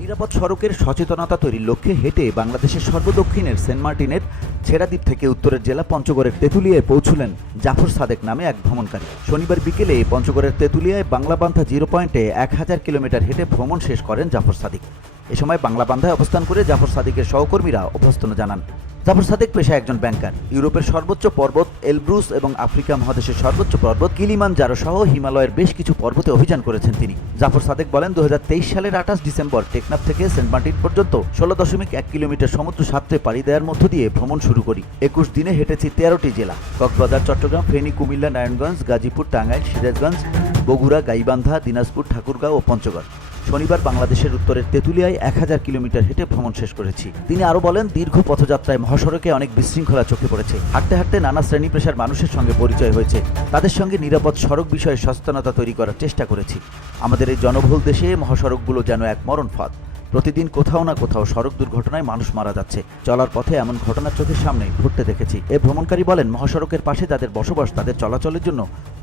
নিরাপদ সড়কের সচেতনতা তৈরির লক্ষ্যে হেঁটে বাংলাদেশের সর্বদক্ষিণের সেন্ট মার্টিনের ছেড়াদ্বীপ থেকে উত্তরের জেলা পঞ্চগড়ের তেঁতুলিয়ায় পৌঁছলেন জাফর সাদেক নামে এক ভ্রমণকারী। শনিবার বিকেলে পঞ্চগড়ের তেঁতুলিয়ায় বাংলাবান্ধা 0 পয়েন্টে 1000 কিলোমিটার হেঁটে ভ্রমণ শেষ করেন জাফর সাদিক। এ সময় বাংলাবান্ধায় অবস্থান করে জাফর সাদিকের সহকর্মীরা অভ্যর্থনা জানান। জাফর সাদেক পেশায় একজন ব্যাংকার। ইউরোপের সর্বোচ্চ পর্বত এলব্রুস এবং আফ্রিকা মহাদেশের সর্বোচ্চ পর্বত কিলিমানজারো সহ হিমালয়ের বেশ কিছু পর্বতে অভিযান করেছেন তিনি। জাফর সাদেক বলেন, 2023 সালের 28 ডিসেম্বর টেকনাফ থেকে সেন্ট মার্টিন পর্যন্ত 16.1 কিলোমিটার সমুদ্র সাঁতরে পাড়ি দেওয়ার মধ্য দিয়ে ভ্রমণ শুরু করি। 21 দিনে হেঁটেছি 13টি জেলা: কক্সবাজার, চট্টগ্রাম, ফেনী, কুমিল্লা, নারায়ণগঞ্জ, গাজীপুর, টাঙ্গাইল, সিরাজগঞ্জ, বগুড়া, গাইবান্ধা, দিনাজপুর, ঠাকুরগাঁও ও পঞ্চগড়। শনিবার বাংলাদেশের উত্তরের তেঁতুলিয়ায় 1000 কিলোমিটার হেঁটে ভ্রমণ শেষ করেছি। তিনি আরও বলেন, দীর্ঘ পথযাত্রায় মহাসড়কে অনেক বিশৃঙ্খলা চোখে পড়েছে। হাঁটতে হাঁটতে নানা শ্রেণী পেশার মানুষের সঙ্গে পরিচয় হয়েছে। তাদের সঙ্গে নিরাপদ সড়ক বিষয়ে সচেতনতা তৈরি করার চেষ্টা করেছি। আমাদের এই জনবহুল দেশে মহাসড়কগুলো যেন এক মরণ ফাঁদ। প্রতিদিন কোথাও না কোথাও সড়ক দুর্ঘটনায় মানুষ মারা যাচ্ছে। চলার পথে এমন ঘটনা চোখের সামনে ঘটতে দেখেছি। এ ভ্রমণকারী বলেন, মহাসড়কের পাশে যাদের বসবাস তাদের চলাচলের জন্য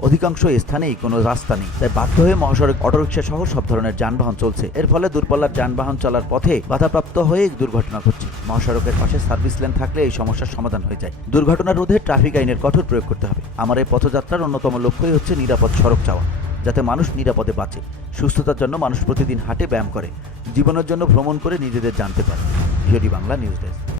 অধিকাংশ স্থানেই কোনো রাস্তা নেই। তাই বাধ্য হয়ে মহাসড়ক অটোরিকশা সহ সব ধরনের যানবাহন চলছে। এর ফলে দূরপাল্লার যানবাহন চলার পথে বাধাপ্রাপ্ত হয়ে দুর্ঘটনা ঘটছে। মহাসড়কের পাশে সার্ভিস লেন থাকলে এই সমস্যার সমাধান হয়ে যায়। দুর্ঘটনা রোধে ট্রাফিক আইনের কঠোর প্রয়োগ করতে হবে। আমার এই পথযাত্রার অন্যতম লক্ষ্যই হচ্ছে নিরাপদ সড়ক চাওয়া, যাতে মানুষ নিরাপদে বাঁচে। সুস্থতার জন্য মানুষ প্রতিদিন হাঁটে, ব্যায়াম করে, জীবনের জন্য ভ্রমণ করে নিজেদের জানতে পারে। VOD Bangla news desk.